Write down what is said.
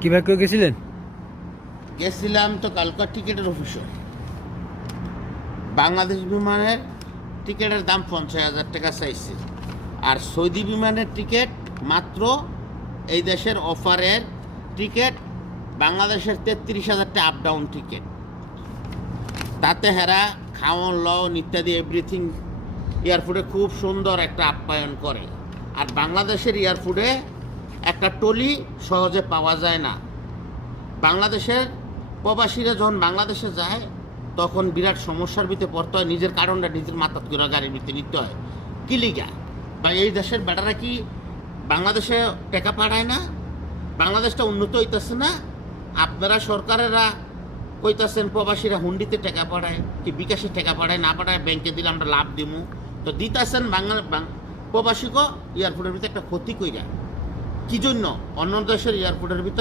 কিভাবে করে গেছিলেন? গেছিলাম তো কালকার টিকিটের অফিসে। বাংলাদেশ বিমানের টিকিটের দাম 50,000 টাকা চাইছে, আর সৌদি বিমানের টিকিট মাত্র এই দেশের অফারের টিকিট বাংলাদেশের 33,000 টাকা আপ ডাউন টিকিট। তাতে হেরা খাওয়ান লন ইত্যাদি এভরিথিং এয়ারপোর্টে খুব সুন্দর একটা আপ্যায়ন করে। আর বাংলাদেশের এয়ারপোর্টে একটা টলি সহজে পাওয়া যায় না। বাংলাদেশের প্রবাসীরা যখন বাংলাদেশে যায় তখন বিরাট সমস্যার ভিতরে পড়তে হয়, নিজের কারণটা নিজের মাথাত করে গাড়ির ভিতরে নিতে হয়। কি লিগা? বা এই দেশের বেটারা কি বাংলাদেশে টাকা পাঠায় না? বাংলাদেশটা উন্নত হইতেছে না? আপনারা সরকারেরা কইতাছেন প্রবাসীরা হুন্ডিতে টাকা পাঠায়, কি বিকাশে টাকা পাঠায়, না পাঠায় ব্যাংকে দিলে আমরা লাভ দিমু, তো দিতেছেন প্রবাসীকে এয়ারপোর্টের ভিতরে একটা ক্ষতি কইরা। কি জন্য? অন্য দেশের এয়ারপোর্টের ভিতরে